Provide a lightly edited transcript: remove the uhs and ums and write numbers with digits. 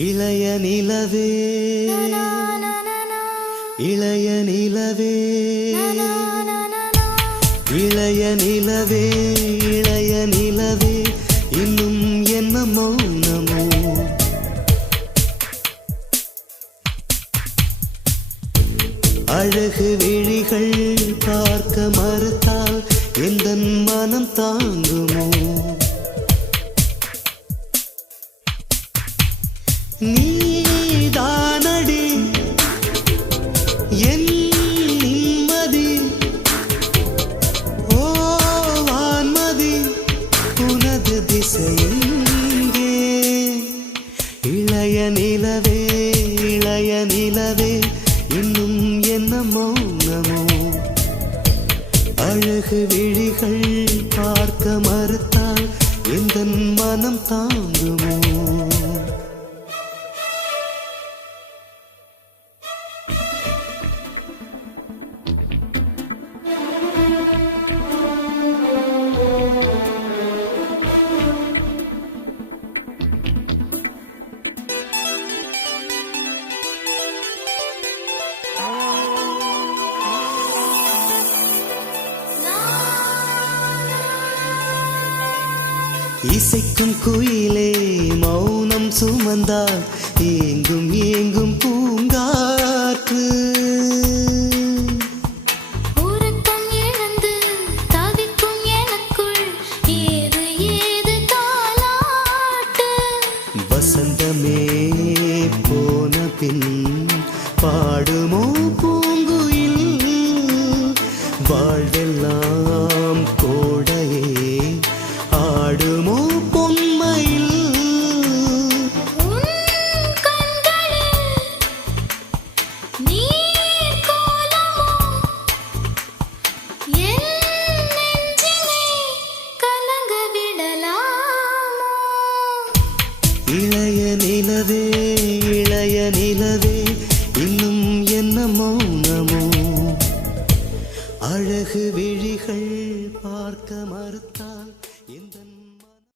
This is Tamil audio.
இளைய நிலவே இளைய நிலவே இளைய நிலவே இளைய நிலவே இன்னும் என்ன மௌனமோ அழகு விழிகள் பார்க்க மறுத்தால் எந்தன் மனம் தாங்குமோ நீதானடி என் நிம்மதி ஓ வான்மதி உனது திசையெங்கே இளைய நிலவே இளைய நிலவே இன்னும் என்ன மௌனமோ அழகு விழிகள் பார்க்க மறுத்தால் எந்தன் மனம் தாங்குமோ இசைக்கும் குயிலே மௌனம் சுமந்தால் ஏங்கும் ஏங்கும் பூங்காற்று உறக்கம் இழந்து தவிக்கும் எனக்குள் ஏது ஏது தாலாட்டு வசந்தமே போன பின் பாடுமோ பூங்குயில் வாழ்வெல்லாம் கோடையே ஆடுமோ பொன்மையில் உன் கண்களில் நீர் கோலமோ என் நெஞ்சினை கலங்க விடலாமோ இளைய நிலவே இளைய நிலவே இன்னும் என்ன மௌனமோ அழகு விழிகள் பார்க்க மறுத்த